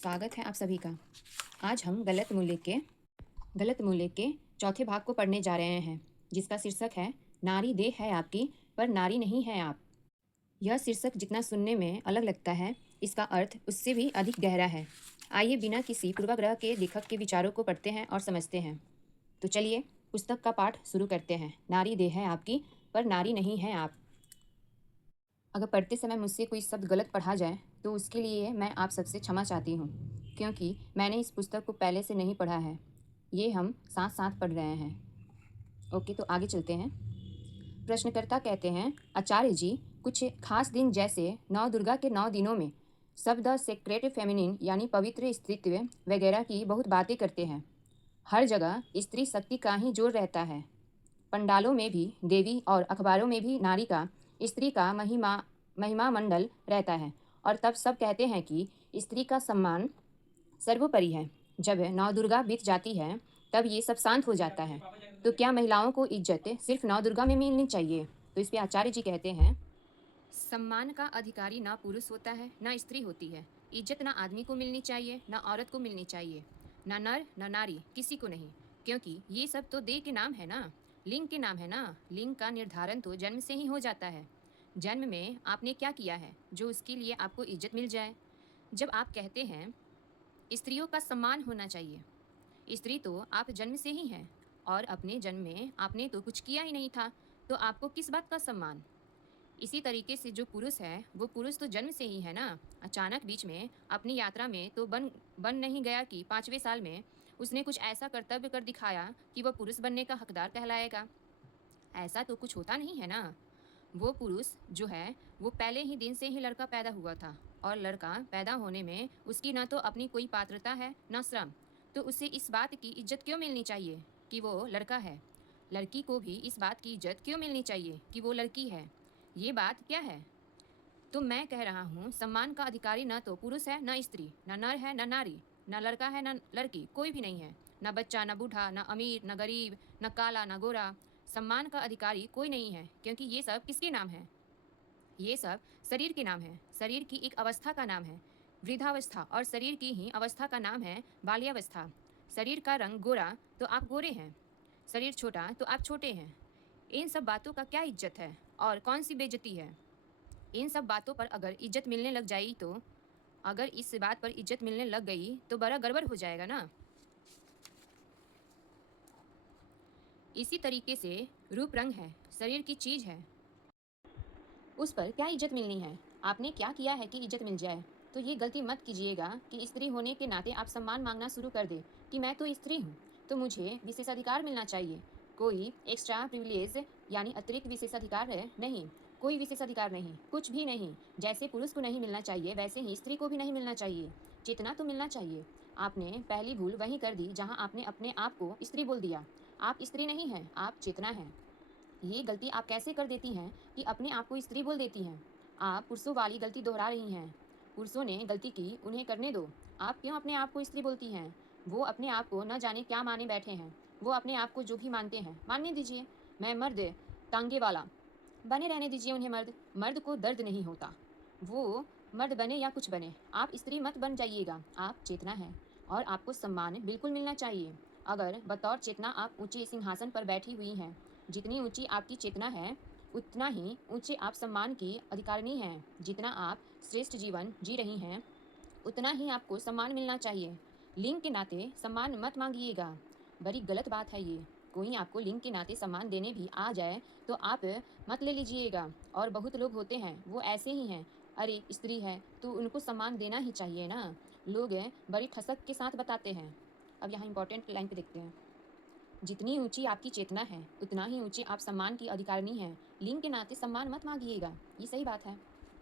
स्वागत है आप सभी का। आज हम गलत मूल्य के चौथे भाग को पढ़ने जा रहे हैं, जिसका शीर्षक है नारी देह है आपकी, पर नारी नहीं है आप। यह शीर्षक जितना सुनने में अलग लगता है, इसका अर्थ उससे भी अधिक गहरा है। आइए बिना किसी पूर्वाग्रह के लेखक के विचारों को पढ़ते हैं और समझते हैं। तो चलिए पुस्तक का पाठ शुरू करते हैं। नारी देह है आपकी, पर नारी नहीं है आप। अगर पढ़ते समय मुझसे कोई शब्द गलत पढ़ा जाए तो उसके लिए मैं आप सबसे क्षमा चाहती हूँ, क्योंकि मैंने इस पुस्तक को पहले से नहीं पढ़ा है। ये हम साथ साथ पढ़ रहे हैं। ओके, तो आगे चलते हैं। प्रश्नकर्ता कहते हैं, आचार्य जी, कुछ खास दिन जैसे नौ दुर्गा के 9 दिनों में शब्द सेक्रेट फेमिनिन यानी पवित्र स्त्रीत्व वगैरह की बहुत बातें करते हैं। हर जगह स्त्री शक्ति का ही जोर रहता है। पंडालों में भी देवी और अखबारों में भी नारी का, स्त्री का महिमा मंडल रहता है। और तब सब कहते हैं कि स्त्री का सम्मान सर्वोपरि है। जब नौ दुर्गा बीत जाती है तब ये सब शांत हो जाता है। तो क्या महिलाओं को इज्जत सिर्फ नौ दुर्गा में मिलनी चाहिए? तो इस पे आचार्य जी कहते हैं, सम्मान का अधिकारी ना पुरुष होता है ना स्त्री होती है। इज्जत ना आदमी को मिलनी चाहिए ना औरत को मिलनी चाहिए, ना नर ना नारी, किसी को नहीं। क्योंकि ये सब तो देह के नाम है ना, लिंग के नाम है ना। लिंग का निर्धारण तो जन्म से ही हो जाता है। जन्म में आपने क्या किया है जो उसके लिए आपको इज्जत मिल जाए? जब आप कहते हैं स्त्रियों का सम्मान होना चाहिए, स्त्री तो आप जन्म से ही हैं, और अपने जन्म में आपने तो कुछ किया ही नहीं था, तो आपको किस बात का सम्मान? इसी तरीके से जो पुरुष है वो पुरुष तो जन्म से ही है ना। अचानक बीच में अपनी यात्रा में तो बन नहीं गया कि 5वें साल में उसने कुछ ऐसा कर्तव्य कर दिखाया कि वह पुरुष बनने का हकदार कहलाएगा। ऐसा तो कुछ होता नहीं है ना। वो पुरुष जो है वो पहले ही दिन से ही लड़का पैदा हुआ था, और लड़का पैदा होने में उसकी ना तो अपनी कोई पात्रता है ना श्रम। तो उसे इस बात की इज्जत क्यों मिलनी चाहिए कि वो लड़का है? लड़की को भी इस बात की इज्जत क्यों मिलनी चाहिए कि वो लड़की है? ये बात क्या है? तो मैं कह रहा हूँ, सम्मान का अधिकारी न तो पुरुष है न स्त्री, न नर है न नारी, न लड़का है न लड़की, कोई भी नहीं है। न बच्चा न बूढ़ा न अमीर न गरीब न काला न गोरा। सम्मान का अधिकारी कोई नहीं है, क्योंकि ये सब किसके नाम है? ये सब शरीर के नाम है। शरीर की एक अवस्था का नाम है वृद्धावस्था, और शरीर की ही अवस्था का नाम है बाल्यावस्था। शरीर का रंग गोरा तो आप गोरे हैं, शरीर छोटा तो आप छोटे हैं। इन सब बातों का क्या इज्जत है और कौन सी बेइज्जती है? इन सब बातों पर अगर इज्जत मिलने लग जाएगी तो, अगर इस बात पर इज्जत मिलने लग गई तो बड़ा गड़बड़ हो जाएगा ना। इसी तरीके से रूप रंग है, शरीर की चीज़ है, उस पर क्या इज्जत मिलनी है? आपने क्या किया है कि इज्जत मिल जाए? तो ये गलती मत कीजिएगा कि स्त्री होने के नाते आप सम्मान मांगना शुरू कर दे कि मैं तो स्त्री हूँ तो मुझे विशेषाधिकार मिलना चाहिए। कोई एक्स्ट्रा प्रिविलेज यानी अतिरिक्त विशेषाधिकार है नहीं, कोई विशेषाधिकार नहीं, कुछ भी नहीं। जैसे पुरुष को नहीं मिलना चाहिए वैसे ही स्त्री को भी नहीं मिलना चाहिए। चेतना तो मिलना चाहिए। आपने पहली भूल वहीं कर दी जहाँ आपने अपने आप को स्त्री बोल दिया। आप स्त्री नहीं हैं, आप चेतना हैं। ये गलती आप कैसे कर देती हैं कि अपने आप को स्त्री बोल देती हैं? आप पुरुषों वाली गलती दोहरा रही हैं। पुरुषों ने गलती की, उन्हें करने दो। आप क्यों अपने आप को स्त्री बोलती हैं? वो अपने आप को न जाने क्या माने बैठे हैं। वो अपने आप को जो भी मानते हैं मानने दीजिए। मैं मर्द टांगे वाला, बने रहने दीजिए उन्हें। मर्द मर्द को दर्द नहीं होता, वो मर्द बने या कुछ बने। आप स्त्री मत बन जाइएगा, आप चेतना है, और आपको सम्मान बिल्कुल मिलना चाहिए। अगर बतौर चेतना आप ऊंचे सिंहासन पर बैठी हुई हैं, जितनी ऊंची आपकी चेतना है उतना ही ऊंचे आप सम्मान की अधिकारिणी हैं। जितना आप श्रेष्ठ जीवन जी रही हैं उतना ही आपको सम्मान मिलना चाहिए। लिंग के नाते सम्मान मत मांगिएगा, बड़ी गलत बात है ये। कोई आपको लिंग के नाते सम्मान देने भी आ जाए तो आप मत ले लीजिएगा। और बहुत लोग होते हैं वो ऐसे ही हैं, अरे स्त्री है तो उनको सम्मान देना ही चाहिए ना। लोग बड़ी ठसक के साथ बताते हैं। अब यहाँ इंपॉर्टेंट लाइन पे देखते हैं, जितनी ऊंची आपकी चेतना है उतना ही ऊंचे आप सम्मान की अधिकारिणी हैं। लिंग के नाते सम्मान मत मांगिएगा, ये सही बात है।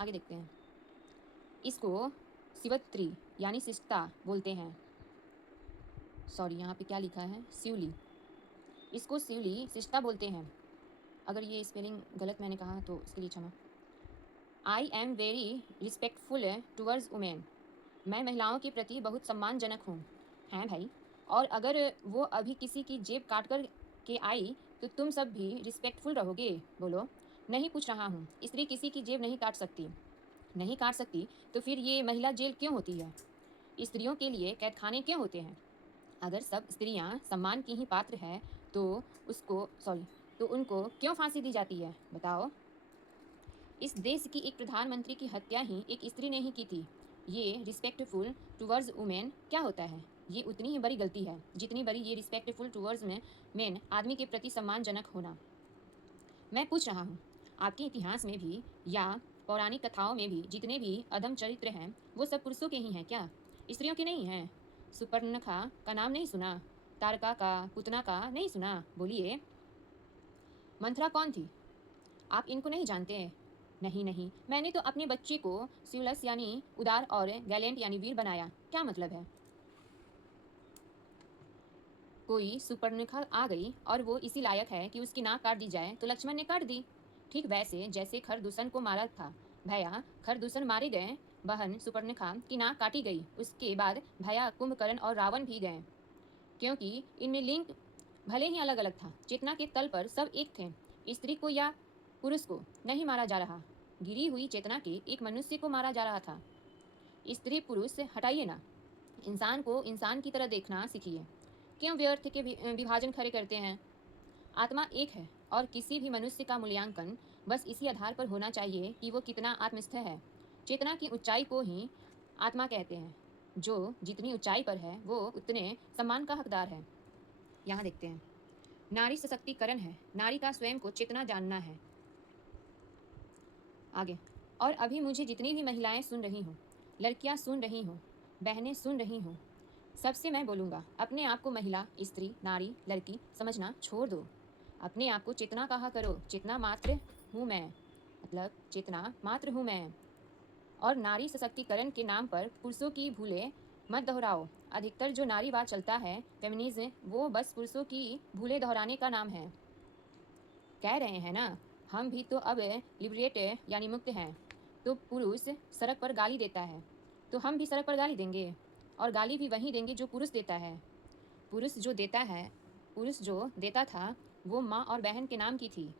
आगे देखते हैं। इसको शिवत्री यानी शिष्टता बोलते हैं। सॉरी, यहाँ पे क्या लिखा है, शिवली। इसको शिवली शिष्टता बोलते हैं। अगर ये स्पेलिंग गलत मैंने कहा तो इसके लिए क्षमा। I am very respectful towards women. मैं महिलाओं के प्रति बहुत सम्मानजनक हूँ। हैं भाई? और अगर वो अभी किसी की जेब काट कर के आई तो तुम सब भी रिस्पेक्टफुल रहोगे? बोलो। नहीं पूछ रहा हूँ, स्त्री किसी की जेब नहीं काट सकती। नहीं काट सकती तो फिर ये महिला जेल क्यों होती है? स्त्रियों के लिए कैदखाने क्यों होते हैं? अगर सब स्त्रियां सम्मान की ही पात्र है तो तो उनको क्यों फांसी दी जाती है? बताओ। इस देश की एक प्रधानमंत्री की हत्या ही एक स्त्री ने ही की थी। ये रिस्पेक्टफुल टुवर्ड्स वुमेन क्या होता है? ये उतनी ही बड़ी गलती है जितनी बड़ी ये रिस्पेक्टफुल टुवर्ड्स में मेन आदमी के प्रति सम्मानजनक होना। मैं पूछ रहा हूँ, आपके इतिहास में भी या पौराणिक कथाओं में भी जितने भी अधम चरित्र हैं वो सब पुरुषों के ही हैं क्या? स्त्रियों के नहीं हैं? सुपर्णखा का नाम नहीं सुना? तारका का, पुतना का नहीं सुना? बोलिए। मंथरा कौन थी? आप इनको नहीं जानते? नहीं नहीं, मैंने तो अपने बच्चे को सिउलस यानी उदार और गैलेंट यानी वीर बनाया। क्या मतलब है? कोई सुपर्णखा आ गई और वो इसी लायक है कि उसकी नाक काट दी जाए तो लक्ष्मण ने काट दी। ठीक वैसे जैसे खरदूषण को मारा था भैया, खरदूषण मारे गए, बहन सुपर्णखा की नाक काटी गई, उसके बाद भैया कुंभकर्ण और रावण भी गए, क्योंकि इनमें लिंग भले ही अलग अलग था, चेतना के तल पर सब एक थे। स्त्री को या पुरुष को नहीं मारा जा रहा, गिरी हुई चेतना के एक मनुष्य को मारा जा रहा था। स्त्री पुरुष से हटाइए ना, इंसान को इंसान की तरह देखना सीखिए। क्यों व्यर्थ के विभाजन खड़े करते हैं? आत्मा एक है और किसी भी मनुष्य का मूल्यांकन बस इसी आधार पर होना चाहिए कि वो कितना आत्मस्थ है। चेतना की ऊंचाई को ही आत्मा कहते हैं। जो जितनी ऊंचाई पर है वो उतने सम्मान का हकदार है। यहाँ देखते हैं, नारी सशक्तिकरण है, नारी का स्वयं को चेतना जानना है। आगे, और अभी मुझे जितनी भी महिलाएं सुन रही हो, लड़कियां सुन रही हो, बहनें सुन रही हो, सबसे मैं बोलूँगा, अपने आप को महिला, स्त्री, नारी, लड़की समझना छोड़ दो। अपने आप को चेतना कहा करो। चेतना मात्र हूँ मैं, मतलब चेतना मात्र हूँ मैं। और नारी सशक्तिकरण के नाम पर पुरुषों की भूले मत दोहराओ। अधिकतर जो नारीवाद चलता है, फेमिनिज्म, वो बस पुरुषों की भूले दोहराने का नाम है। कह रहे हैं ना, हम भी तो अब लिबरेट यानी मुक्त हैं। तो पुरुष सड़क पर गाली देता है तो हम भी सड़क पर गाली देंगे, और गाली भी वही देंगे जो पुरुष देता है। पुरुष जो देता है, पुरुष जो देता था वो माँ और बहन के नाम की थी।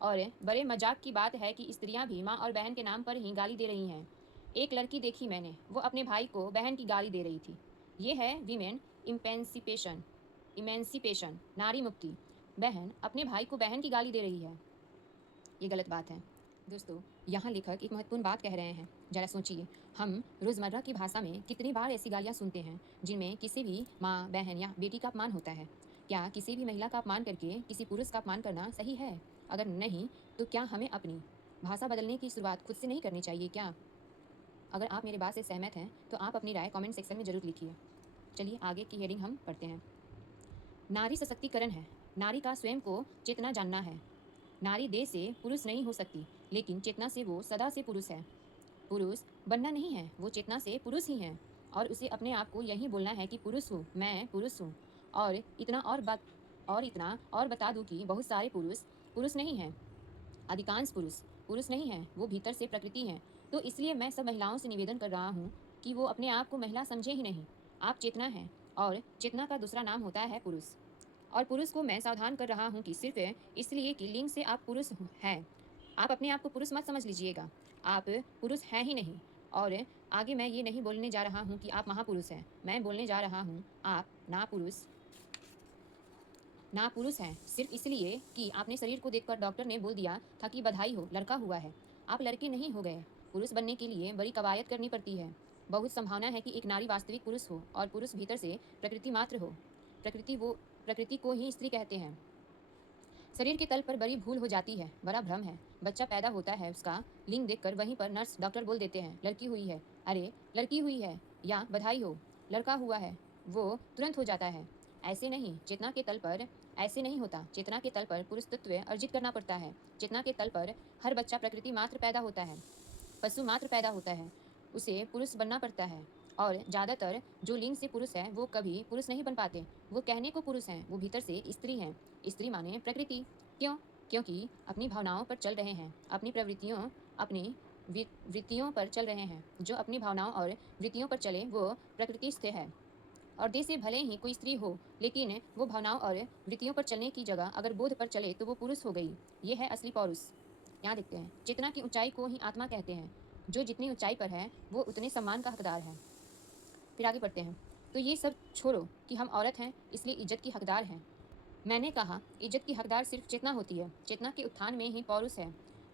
और बड़े मजाक की बात है कि स्त्रियां भी माँ और बहन के नाम पर ही गाली दे रही हैं। एक लड़की देखी मैंने, वो अपने भाई को बहन की गाली दे रही थी। ये है वीमेन इम्पेंसिपेशन, इमेंसिपेशन, नारी मुक्ति। बहन अपने भाई को बहन की गाली दे रही है, ये गलत बात है। दोस्तों, यहाँ लेखक एक महत्वपूर्ण बात कह रहे हैं। जरा सोचिए, हम रोज़मर्रा की भाषा में कितनी बार ऐसी गालियाँ सुनते हैं जिनमें किसी भी माँ, बहन या बेटी का अपमान होता है। क्या किसी भी महिला का अपमान करके किसी पुरुष का अपमान करना सही है? अगर नहीं, तो क्या हमें अपनी भाषा बदलने की शुरुआत खुद से नहीं करनी चाहिए क्या? अगर आप मेरे बात से सहमत हैं तो आप अपनी राय कमेंट सेक्शन में ज़रूर लिखिए। चलिए आगे की हेडिंग हम पढ़ते हैं। नारी सशक्तिकरण है, नारी का स्वयं को चेतना जानना है। नारी देह से पुरुष नहीं हो सकती, लेकिन चेतना से वो सदा से पुरुष है। पुरुष बनना नहीं है, वो चेतना से पुरुष ही है। और उसे अपने आप को यही बोलना है कि पुरुष हूँ, मैं पुरुष हूँ। और इतना और बता दूँ कि बहुत सारे पुरुष पुरुष नहीं हैं। अधिकांश पुरुष पुरुष नहीं हैं, वो भीतर से प्रकृति हैं। तो इसलिए मैं सब महिलाओं से निवेदन कर रहा हूँ कि वो अपने आप को महिला समझे ही नहीं। आप चेतना हैं, और चेतना का दूसरा नाम होता है पुरुष। और पुरुष को मैं सावधान कर रहा हूँ कि सिर्फ इसलिए कि लिंग से आप पुरुष हैं, आप अपने आप को पुरुष मत समझ लीजिएगा। आप पुरुष हैं ही नहीं। और आगे मैं ये नहीं बोलने जा रहा हूँ कि आप महापुरुष हैं, मैं बोलने जा रहा हूँ आप ना पुरुष हैं, सिर्फ इसलिए कि आपने शरीर को देखकर डॉक्टर ने बोल दिया था कि बधाई हो, लड़का हुआ है। आप लड़के नहीं हो गए। पुरुष बनने के लिए बड़ी कवायद करनी पड़ती है। बहुत संभावना है कि एक नारी वास्तविक पुरुष हो और पुरुष भीतर से प्रकृति मात्र हो। प्रकृति को ही स्त्री कहते हैं। शरीर के तल पर बड़ी भूल हो जाती है, बड़ा भ्रम है। बच्चा पैदा होता है, उसका लिंग देखकर वहीं पर नर्स डॉक्टर बोल देते हैं लड़की हुई है, अरे लड़की हुई है, या बधाई हो लड़का हुआ है, वो तुरंत हो जाता है। ऐसे नहीं, चेतना के तल पर ऐसे नहीं होता। चेतना के तल पर पुरुष तत्व अर्जित करना पड़ता है। चेतना के तल पर हर बच्चा प्रकृति मात्र पैदा होता है, पशु मात्र पैदा होता है, उसे पुरुष बनना पड़ता है। और ज़्यादातर जो लिंग से पुरुष है वो कभी पुरुष नहीं बन पाते। वो कहने को पुरुष हैं, वो भीतर से स्त्री हैं। स्त्री माने प्रकृति। क्यों? क्योंकि अपनी भावनाओं पर चल रहे हैं, अपनी वृत्तियों पर चल रहे हैं। जो अपनी भावनाओं और वृत्तियों पर चले वो प्रकृतिस्थ है। और देह से भले ही कोई स्त्री हो, लेकिन वो भावनाओं और वृत्तियों पर चलने की जगह अगर बोध पर चले तो वो पुरुष हो गई। ये है असली पौरुष। यहाँ देखते हैं, चेतना की ऊंचाई को ही आत्मा कहते हैं। जो जितनी ऊंचाई पर है वो उतने सम्मान का हकदार है। फिर आगे बढ़ते हैं। तो ये सब छोड़ो कि हम औरत हैं इसलिए इज्जत की हकदार हैं। मैंने कहा इज्जत की हकदार सिर्फ चेतना होती है। चेतना के उत्थान में ही पौरुष है।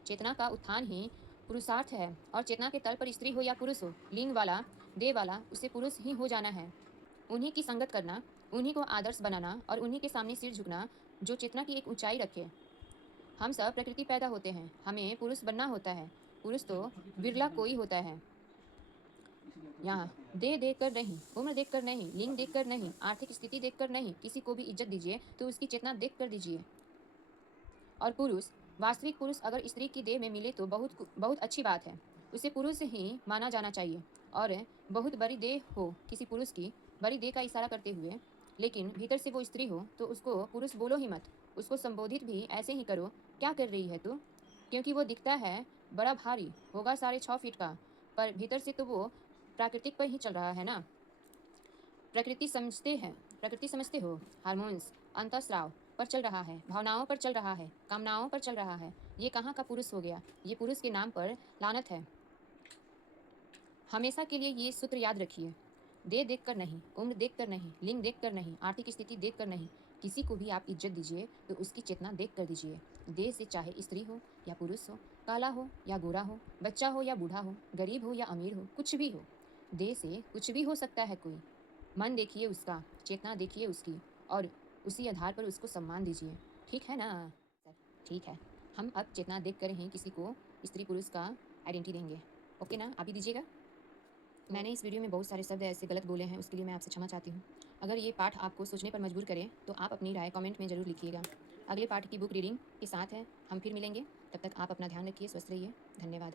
चेतना का उत्थान ही पुरुषार्थ है। और चेतना के तल पर स्त्री हो या पुरुष हो, लिंग वाला, देह वाला, उसे पुरुष ही हो जाना है। उन्हीं की संगत करना, उन्हीं को आदर्श बनाना और उन्हीं के सामने सिर झुकना जो चेतना की एक ऊंचाई रखे। हम सब प्रकृति पैदा होते हैं, हमें पुरुष बनना होता है। पुरुष तो बिरला कोई होता है। यहाँ देह देख कर नहीं, उम्र देख कर नहीं, लिंग देख कर नहीं, आर्थिक स्थिति देख कर नहीं, किसी को भी इज्जत दीजिए तो उसकी चेतना देख कर दीजिए। और पुरुष, वास्तविक पुरुष अगर स्त्री की देह में मिले तो बहुत बहुत अच्छी बात है। उसे पुरुष ही माना जाना चाहिए। और बहुत बड़ी देह हो किसी पुरुष की, बड़ी देह का इशारा करते हुए, लेकिन भीतर से वो स्त्री हो तो उसको पुरुष बोलो ही मत। उसको संबोधित भी ऐसे ही करो, क्या कर रही है तू? क्योंकि वो दिखता है बड़ा भारी, होगा 6.5 फीट का, पर भीतर से तो वो प्राकृतिक पर ही चल रहा है ना। प्रकृति समझते हो, हार्मोन्स, अंतःस्राव पर चल रहा है, भावनाओं पर चल रहा है, कामनाओं पर चल रहा है। ये कहाँ का पुरुष हो गया? ये पुरुष के नाम पर लानत है। हमेशा के लिए ये सूत्र याद रखिए। देह देख कर नहीं, उम्र देख कर नहीं, लिंग देख कर नहीं, आर्थिक स्थिति देख कर नहीं, किसी को भी आप इज्जत दीजिए तो उसकी चेतना देख कर दीजिए। देह से चाहे स्त्री हो या पुरुष हो, काला हो या गोरा हो, बच्चा हो या बूढ़ा हो, गरीब हो या अमीर हो, कुछ भी हो, देह से कुछ भी हो सकता है कोई। मन देखिए उसका, चेतना देखिए उसकी, और उसी आधार पर उसको सम्मान दीजिए। ठीक है ना सर? ठीक है, हम अब चेतना देख कर ही किसी को स्त्री पुरुष का आइडेंटिटी देंगे। ओके ना? आप भी दीजिएगा। मैंने इस वीडियो में बहुत सारे शब्द ऐसे गलत बोले हैं, उसके लिए मैं आपसे क्षमा चाहती हूँ। अगर ये पाठ आपको सोचने पर मजबूर करे तो आप अपनी राय कमेंट में ज़रूर लिखिएगा। अगले पाठ की बुक रीडिंग के साथ है हम फिर मिलेंगे। तब तक आप अपना ध्यान रखिए, स्वस्थ रहिए। धन्यवाद।